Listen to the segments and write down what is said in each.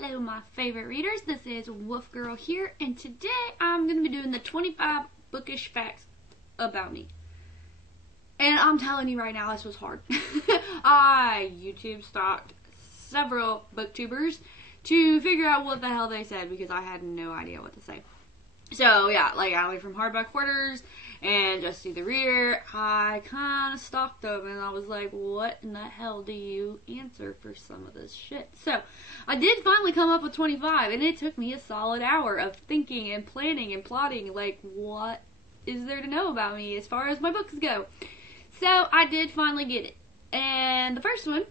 Hello my favorite readers, this is Wolf Girl here, and today I'm going to be doing the 25 bookish facts about me. And I'm telling you right now, this was hard. I YouTube stalked several booktubers to figure out what the hell they said because I had no idea what to say. So yeah, like Allie from Hardback Hoarders and Justy the Reader, I kind of stalked them and I was like, what in the hell do you answer for some of this shit? So I did finally come up with 25, and it took me a solid hour of thinking and planning and plotting, like, what is there to know about me as far as my books go? So I did finally get it. And the first one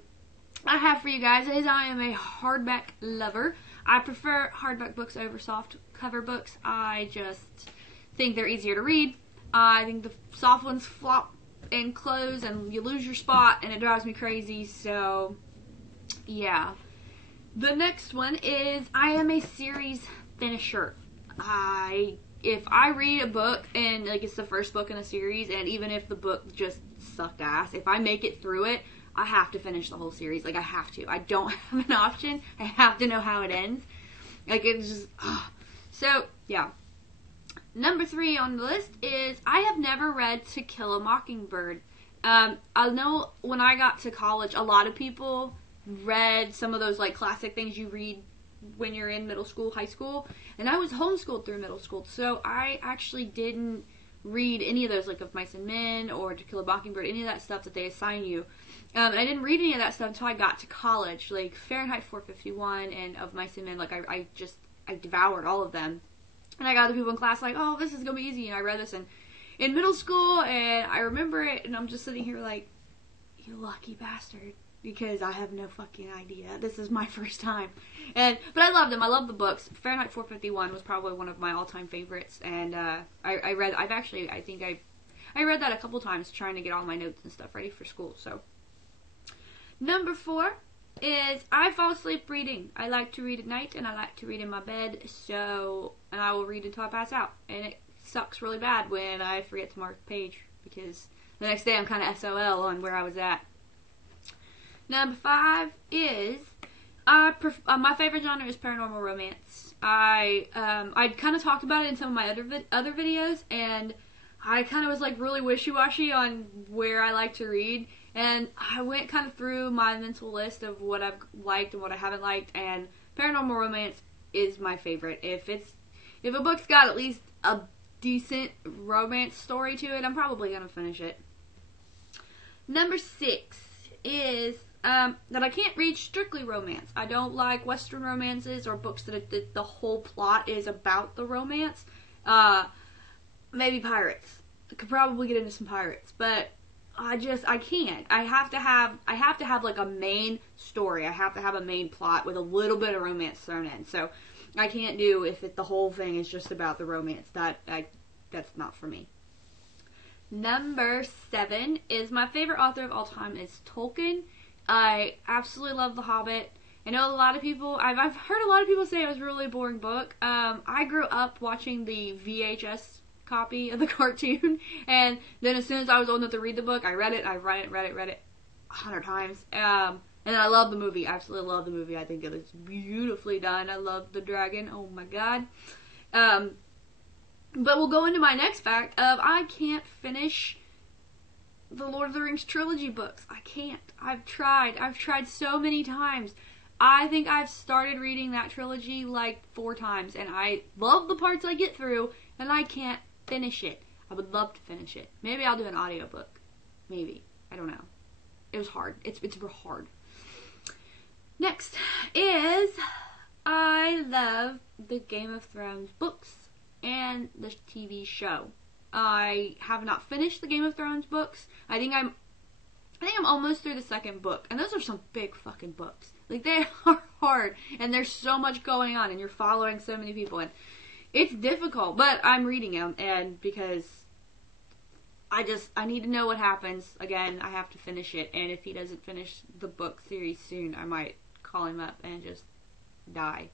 I have for you guys is I am a hardback lover. I prefer hardback books over soft cover books. I just think they're easier to read. I think the soft ones flop and close and you lose your spot and it drives me crazy. So yeah. The next one is I am a series finisher. If I read a book and like it's the first book in a series, and even if the book just sucked ass, if I make it through it, I have to finish the whole series. Like, I have to. I don't have an option. I have to know how it ends. Like, it's just, So, yeah. Number 3 on the list is I have never read To Kill a Mockingbird. I know when I got to college, a lot of people read some of those, like, classic things you read when you're in middle school, high school. And I was homeschooled through middle school, so I actually didn't read any of those, like Of Mice and Men or To Kill a Mockingbird, any of that stuff that they assign you. And I didn't read any of that stuff until I got to college, like Fahrenheit 451 and Of Mice and Men. Like, I devoured all of them. And I got the people in class like, oh, this is going to be easy. And I read this in middle school, and I remember it, and I'm just sitting here like, you lucky bastard. Because I have no fucking idea. This is my first time. But I loved them. I loved the books. Fahrenheit 451 was probably one of my all-time favorites. And I read that a couple times trying to get all my notes and stuff ready for school. So, number 4 is I fall asleep reading. I like to read at night, and I like to read in my bed. And I will read until I pass out. And it sucks really bad when I forget to mark the page, because the next day I'm kind of SOL on where I was at. Number 5 is my favorite genre is paranormal romance. I kind of talked about it in some of my other videos, and I kind of was like really wishy-washy on where I like to read, and I went kind of through my mental list of what I've liked and what I haven't liked, and paranormal romance is my favorite. If a book's got at least a decent romance story to it, I'm probably gonna finish it. Number 6 is that I can't read strictly romance. I don't like Western romances or books that the whole plot is about the romance. Maybe pirates. I could probably get into some pirates, but I can't. I have to have like a main story. I have to have a main plot with a little bit of romance thrown in. So I can't do if the whole thing is just about the romance. That's not for me. Number 7 is my favorite author of all time is Tolkien. I absolutely love The Hobbit. I know a lot of people, I've heard a lot of people say it was a really boring book. I grew up watching the VHS copy of the cartoon, and then as soon as I was old enough to read the book, I read it 100 times. And I love the movie, absolutely love the movie. I think it is beautifully done. I love the dragon, oh my god. But we'll go into my next fact of I can't finish the Lord of the Rings trilogy books. I can't. I've tried so many times. I think I've started reading that trilogy like 4 times, and I love the parts I get through, and I can't finish it. I would love to finish it. Maybe I'll do an audiobook. Maybe. I don't know. It was hard. It's real hard. Next is I love the Game of Thrones books and the TV show. I have not finished the Game of Thrones books. I think I'm almost through the 2nd book, and those are some big fucking books. Like, they are hard, and there's so much going on, and you're following so many people, and it's difficult, but I'm reading them, and because I need to know what happens. Again, I have to finish it, and if he doesn't finish the book series soon, I might call him up and just die.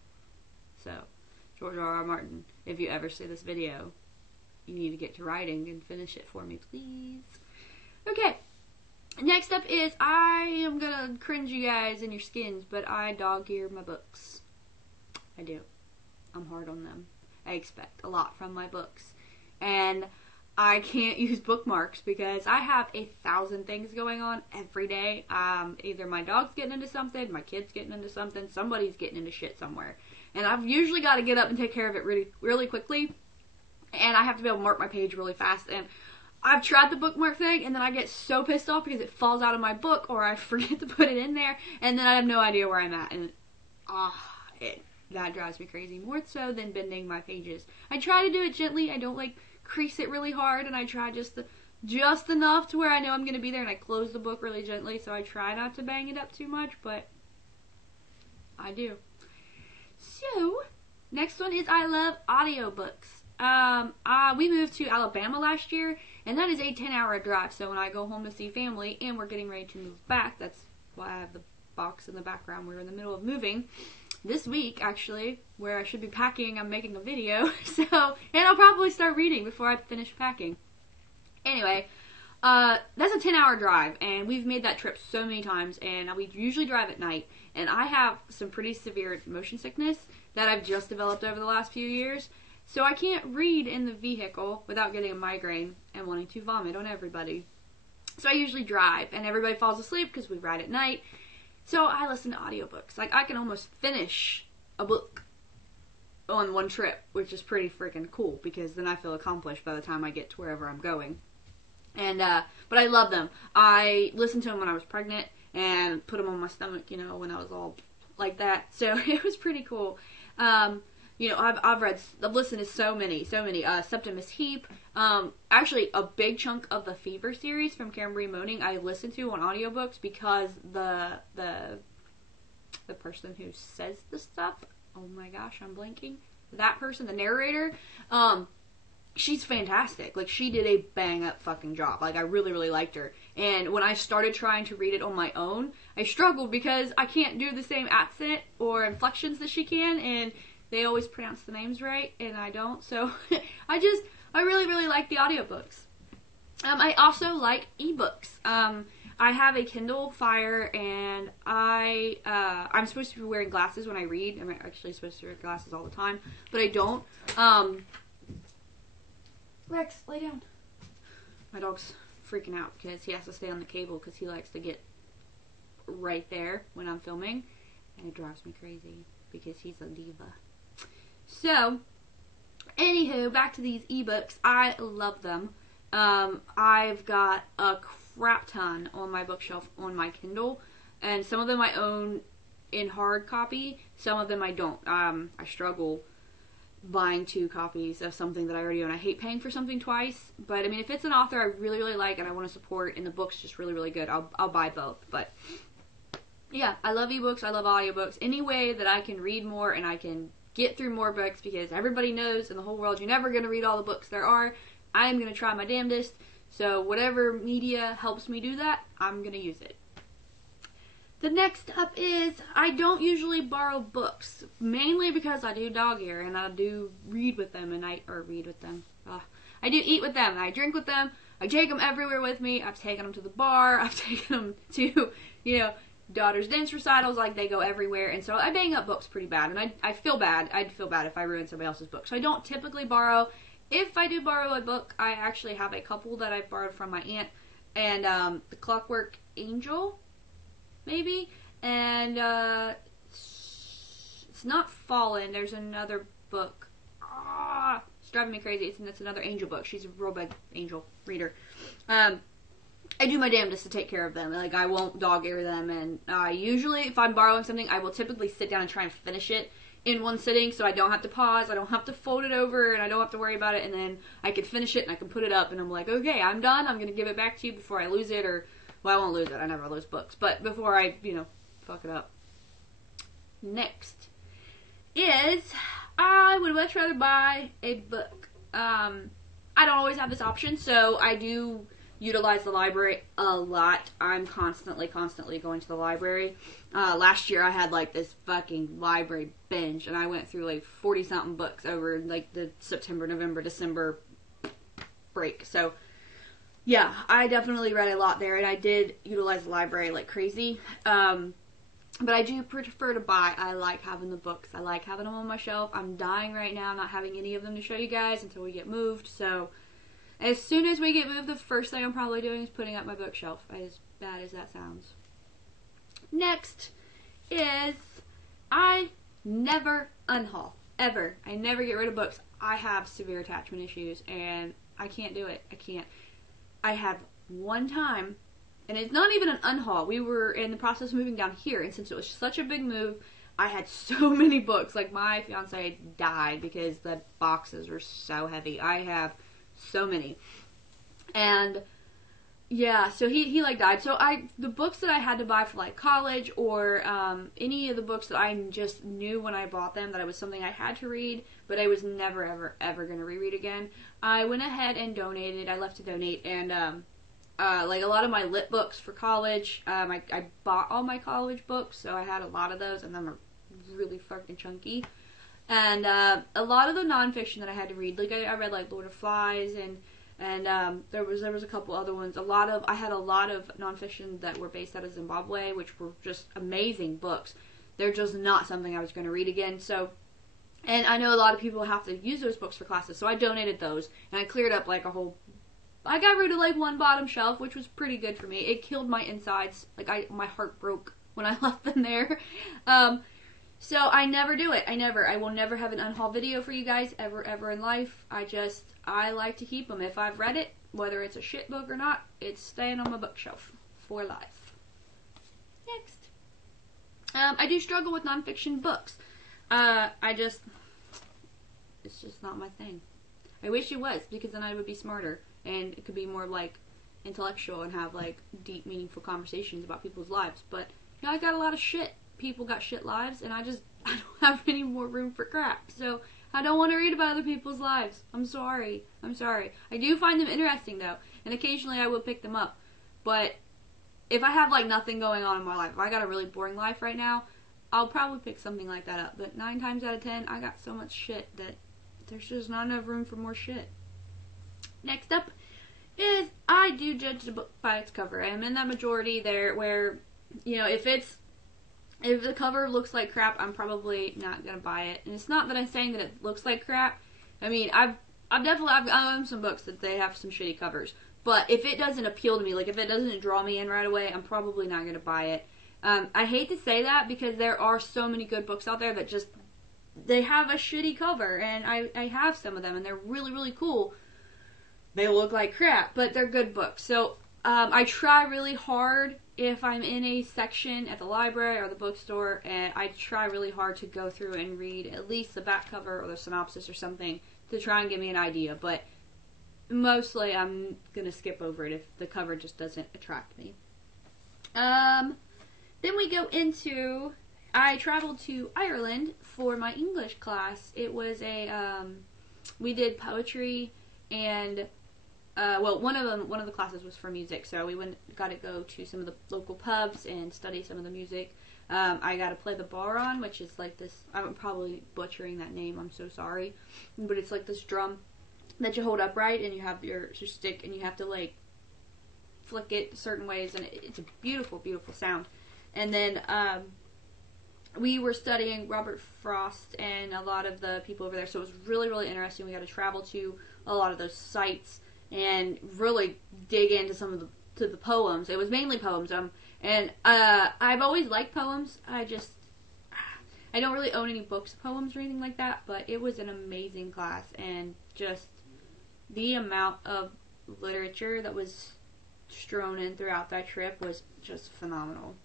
So, George R.R. Martin, if you ever see this video, you need to get to writing and finish it for me, please. Okay, next up is I am gonna cringe you guys in your skins, but I dog ear my books. I do. I'm hard on them. I expect a lot from my books. And I can't use bookmarks because I have 1,000 things going on every day. Either my dog's getting into something, my kid's getting into something, somebody's getting into shit somewhere. And I've usually got to get up and take care of it really, really quickly. And I have to be able to mark my page really fast. And I've tried the bookmark thing, and then I get so pissed off because it falls out of my book, or I forget to put it in there, and then I have no idea where I'm at. And that drives me crazy, more so than bending my pages. I try to do it gently. I don't like crease it really hard, and I try just enough to where I know I'm going to be there, and I close the book really gently, so I try not to bang it up too much, but I do. So, next one is I love audiobooks. We moved to Alabama last year, and that is a 10-hour drive, so when I go home to see family, and we're getting ready to move back, that's why I have the box in the background. We're in the middle of moving. This week, actually, where I should be packing, I'm making a video, and I'll probably start reading before I finish packing. Anyway, that's a 10-hour drive, and we've made that trip so many times, and we usually drive at night, and I have some pretty severe motion sickness that I've just developed over the last few years, so I can't read in the vehicle without getting a migraine and wanting to vomit on everybody. So I usually drive, and everybody falls asleep because we ride at night. So I listen to audiobooks. Like, I can almost finish a book on one trip, which is pretty freaking cool, because then I feel accomplished by the time I get to wherever I'm going. And, but I love them. I listened to them when I was pregnant, and put them on my stomach, you know, when I was all like that. So it was pretty cool. You know, I've listened to so many, Septimus Heap, actually a big chunk of the Fever series from Camry Moaning I listened to on audiobooks, because the person who says the stuff, oh my gosh, I'm blanking, that person, the narrator, she's fantastic. Like, she did a bang up fucking job. Like, I really, really liked her. And when I started trying to read it on my own, I struggled because I can't do the same accent or inflections that she can, and they always pronounce the names right, and I don't. So I really, really like the audiobooks. I also like ebooks. I have a Kindle Fire, and I'm supposed to be wearing glasses when I read. I'm actually supposed to wear glasses all the time, but I don't. Rex, lay down. My dog's freaking out because he has to stay on the cable because he likes to get right there when I'm filming, and it drives me crazy because he's a diva. So, anywho, back to these ebooks. I love them. I've got a crap ton on my bookshelf on my Kindle, and some of them I own in hard copy, some of them I don't. I struggle buying 2 copies of something that I already own. I hate paying for something twice, but I mean, if it's an author I really, really like and I want to support and the book's just really, really good, I'll buy both. But yeah, I love ebooks, I love audiobooks. Any way that I can read more and I can get through more books, because everybody knows in the whole world you're never going to read all the books there are. I am going to try my damnedest. So whatever media helps me do that, I'm going to use it. The next up is, I don't usually borrow books, mainly because I do dog ear and I do read with them, and I do eat with them, and I drink with them. I take them everywhere with me. I've taken them to the bar. I've taken them to, you know, daughter's dance recitals. Like, they go everywhere, and so I bang up books pretty bad, and I feel bad. I'd feel bad if I ruined somebody else's book. So I don't typically borrow. If I do borrow a book, I actually have a couple that I've borrowed from my aunt, and The Clockwork Angel, maybe, and it's not Fallen. There's another book. It's driving me crazy. It's another angel book. She's a real big angel reader. I do my damnedest to take care of them. Like, I won't dog ear them, and usually if I'm borrowing something, I will typically sit down and try and finish it in one sitting, so I don't have to pause, I don't have to fold it over, and I don't have to worry about it, and then I can finish it and I can put it up, and I'm like, okay, I'm done. I'm gonna give it back to you before I lose it, or, well, I won't lose it. I never lose books, but before I, you know, fuck it up. Next is, I would much rather buy a book. I don't always have this option, so I do utilize the library a lot. I'm constantly going to the library. Last year I had like this fucking library binge, and I went through like 40 something books over like the September, November, December break. So yeah, I definitely read a lot there, and I did utilize the library like crazy. But I do prefer to buy. I like having the books. I like having them on my shelf. I'm dying right now not having any of them to show you guys until we get moved. So as soon as we get moved, the first thing I'm probably doing is putting up my bookshelf, as bad as that sounds. Next is I never unhaul. Ever. I never get rid of books. I have severe attachment issues and I can't do it. I can't. I have one time, and it's not even an unhaul. We were in the process of moving down here, and since it was such a big move, I had so many books. Like, my fiance died because the boxes were so heavy. I have so many. And yeah, so he like died. So the books that I had to buy for like college or any of the books that I just knew when I bought them that it was something I had to read, but I was never ever going to reread again, I went ahead and donated. I left to donate, and like a lot of my lit books for college, I bought all my college books, so I had a lot of those, and them are really fucking chunky. And a lot of the nonfiction that I had to read, like I read like Lord of Flies, and there was a couple other ones. I had a lot of nonfiction that were based out of Zimbabwe, which were just amazing books. They're just not something I was going to read again. So, and I know a lot of people have to use those books for classes, so I donated those, and I cleared up like I got rid of like one bottom shelf, which was pretty good for me. It killed my insides. Like my heart broke when I left them there. So I never do it. I will never have an unhaul video for you guys ever in life. I like to keep them. If I've read it, whether it's a shit book or not, it's staying on my bookshelf for life. Next. I do struggle with nonfiction books. It's just not my thing. I wish it was, because then I would be smarter, and it could be more like intellectual and have like deep, meaningful conversations about people's lives. But you know, I got a lot of shit. People got shit lives, and I don't have any more room for crap. So I don't want to read about other people's lives. I'm sorry. I do find them interesting though, and occasionally I will pick them up. But if I have like nothing going on in my life, if I got a really boring life right now, I'll probably pick something like that up. But 9 times out of 10, I got so much shit that there's just not enough room for more shit. Next up is I do judge the book by its cover. I'm in that majority there where, you know, if the cover looks like crap, I'm probably not gonna buy it. And it's not that I'm saying that it looks like crap. I mean, I've owned some books that they have some shitty covers. But if it doesn't appeal to me, like if it doesn't draw me in right away, I'm probably not gonna buy it. I hate to say that because there are so many good books out there that just, they have a shitty cover, and I have some of them, and they're really, really cool. They look like crap, but they're good books. So I try really hard if I'm in a section at the library or the bookstore, and I try really hard to go through and read at least the back cover or the synopsis or something to try and give me an idea. But mostly I'm going to skip over it if the cover just doesn't attract me. Then we go into, I traveled to Ireland for my English class. It was we did poetry, and well, one of the classes was for music, so we got to go to some of the local pubs and study some of the music. I got to play the baron, which is like this, I'm probably butchering that name, I'm so sorry, but it's like this drum that you hold upright, and you have your stick, and you have to like flick it certain ways, and it's a beautiful, beautiful sound. And then we were studying Robert Frost and a lot of the people over there, so it was really, really interesting. We got to travel to a lot of those sites and really dig into some of the poems. It was mainly poems, and I've always liked poems. I don't really own any books of poems or anything like that, but it was an amazing class, and just the amount of literature that was strewn in throughout that trip was just phenomenal.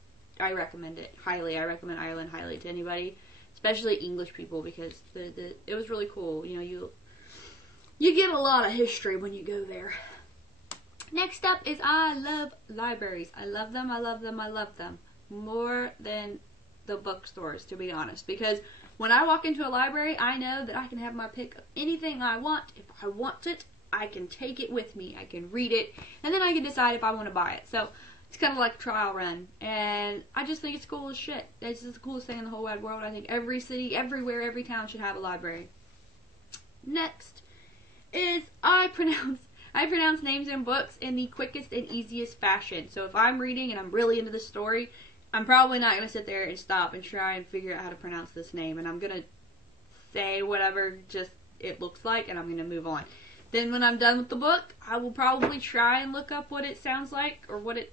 I recommend it highly. I recommend Ireland highly to anybody, especially English people, because it was really cool. You know, you get a lot of history when you go there. Next up is I love libraries. I love them. I love them. I love them more than the bookstores, to be honest, because when I walk into a library, I know that I can have my pick of anything I want. If I want it, I can take it with me. I can read it, and then I can decide if I want to buy it. So it's kind of like a trial run, and I just think it's cool as shit. It's just the coolest thing in the whole wide world. I think every city, everywhere, every town should have a library. Next is I pronounce names in books in the quickest and easiest fashion. So if I'm reading and I'm really into the story, I'm probably not going to sit there and stop and try and figure out how to pronounce this name. And I'm going to say whatever just it looks like, and I'm going to move on. Then when I'm done with the book, I will probably try and look up what it sounds like, or what it,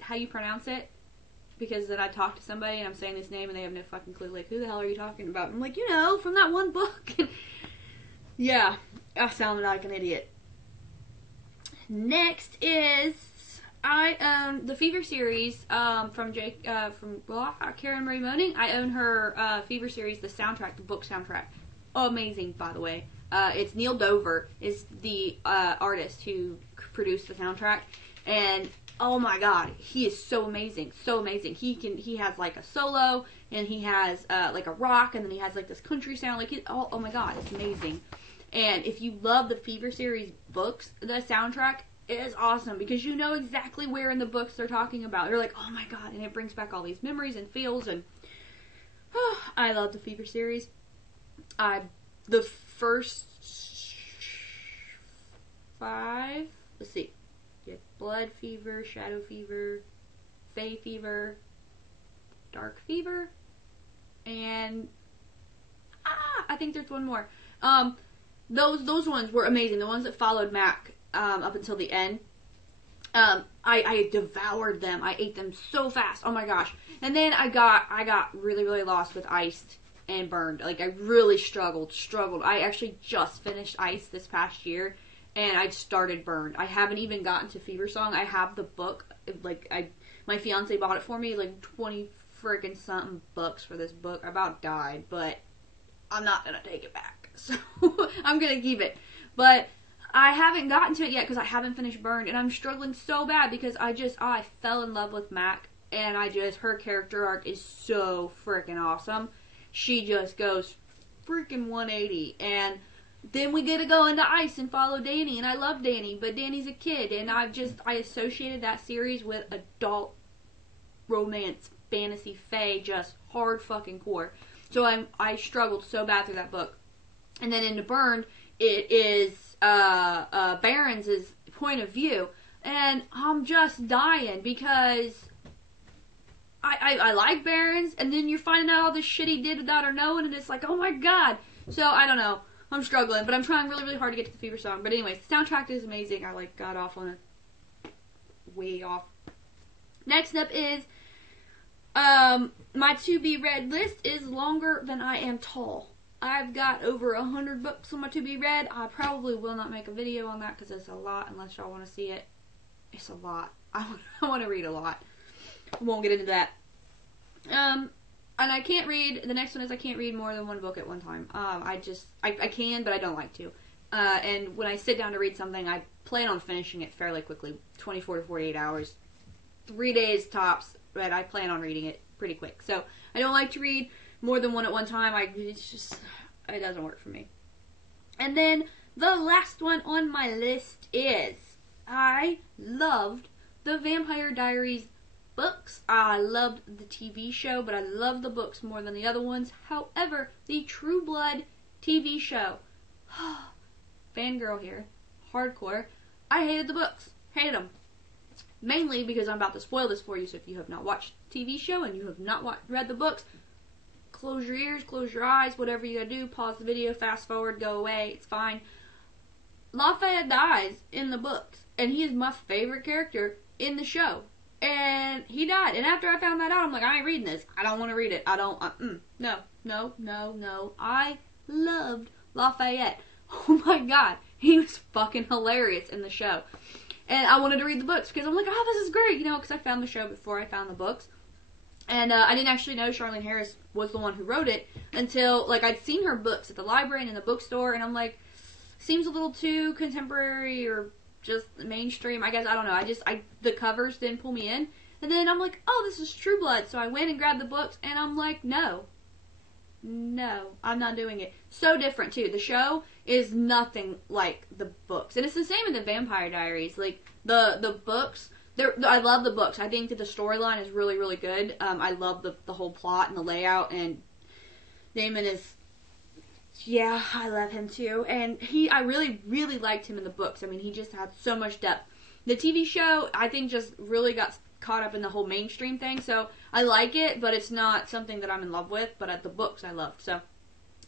how you pronounce it. Because then I talk to somebody and I'm saying this name and they have no fucking clue. Like, who the hell are you talking about? I'm like, from that one book. Yeah, I sound like an idiot. Next is, I own the Fever series from Karen Marie Moaning. I own her Fever series, the soundtrack, the book soundtrack. Amazing, by the way. It's Neil Dover is the artist who produced the soundtrack, and oh my god, he is so amazing, so amazing. He has like a solo, and he has like a rock, and then he has like this country sound. Like, oh my god, it's amazing. And if you love the Fever series books, the soundtrack is awesome because you know exactly where in the books they're talking about. You're like, oh my god, and it brings back all these memories and feels, and I love the Fever series. The first 5, let's see, you have Blood Fever, Shadow Fever, Fae Fever, Dark Fever, and I think there's one more. Those ones were amazing. The ones that followed Mac up until the end. I devoured them. I ate them so fast. Oh my gosh. And then I got really, really lost with Iced and Burned. Like, I really struggled. I actually just finished Iced this past year, and I started Burned. I haven't even gotten to Fever Song. I have the book. Like, my fiance bought it for me, like 20 friggin' something bucks for this book. I about died, but I'm not gonna take it back. So I'm gonna keep it. But I haven't gotten to it yet because I haven't finished Burned, and I'm struggling so bad because I fell in love with Mac, and her character arc is so freaking awesome. She just goes freaking 180, and then we get to go into Ice and follow Danny, and I love Danny, but Danny's a kid, and I associated that series with adult romance, fantasy, fae, just hard fucking core. So I struggled so bad through that book. And then into Burned, it is Barron's point of view, and I'm just dying because I like Barron's, and then you're finding out all this shit he did without her knowing, and it's like, oh my god. So I don't know, I'm struggling, but I'm trying really, really hard to get to the Fever Song. But anyways, the soundtrack is amazing. I got off on a way off. Next up is my to be read list is longer than I am tall. I've got over 100 books on my to be read. I probably will not make a video on that because it's a lot unless y'all want to see it. It's a lot. I want to read a lot. I won't get into that. And I can't read, the next one is I can't read more than one book at one time. I can, but I don't like to. And when I sit down to read something, I plan on finishing it fairly quickly, 24 to 48 hours. 3 days tops, but I plan on reading it pretty quick. So I don't like to read more than one at one time. It doesn't work for me. And then the last one on my list is I loved the Vampire Diaries books. I loved the TV show, but I love the books more than the other ones. However, the True Blood TV show, fangirl here, hardcore, I hated the books. Hated them. Mainly because I'm about to spoil this for you, so if you have not watched the TV show and you have not read the books, close your ears, close your eyes, whatever you gotta do, pause the video, fast forward, go away, it's fine. Lafayette dies in the books, and he is my favorite character in the show. And he died, and after I found that out, I'm like, I ain't reading this. I don't want to read it. No. I loved Lafayette. Oh my god, he was fucking hilarious in the show. And I wanted to read the books, because I'm like, oh, this is great, because I found the show before I found the books. And I didn't actually know Charlene Harris was the one who wrote it until, I'd seen her books at the library and in the bookstore, and I'm like, seems a little too contemporary or just mainstream, I guess. I don't know. The covers didn't pull me in. And then I'm like, oh, this is True Blood. So I went and grabbed the books, and I'm like, no, I'm not doing it. So different, too. The show is nothing like the books. And it's the same with the Vampire Diaries. The books, I love the books. I think that the storyline is really, really good. I love the whole plot and the layout, and Damon is, yeah, I love him too. And I really, really liked him in the books. I mean, he just had so much depth. The TV show, I think, just really got caught up in the whole mainstream thing. So I like it, but it's not something that I'm in love with. But the books I loved. So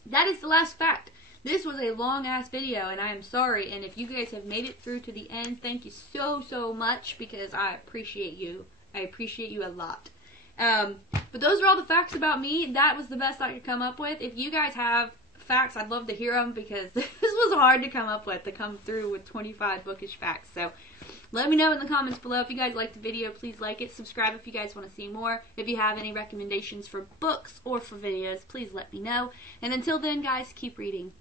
that is the last fact. This was a long ass video, and I am sorry. And if you guys have made it through to the end, thank you so much, because I appreciate you. I appreciate you a lot. But those are all the facts about me. That was the best I could come up with. If you guys have facts, I'd love to hear them, because this was hard to come up with, to come through with 25 bookish facts. So let me know in the comments below. If you guys liked the video, please like it. Subscribe if you guys want to see more. If you have any recommendations for books or for videos, please let me know. And until then, guys, keep reading.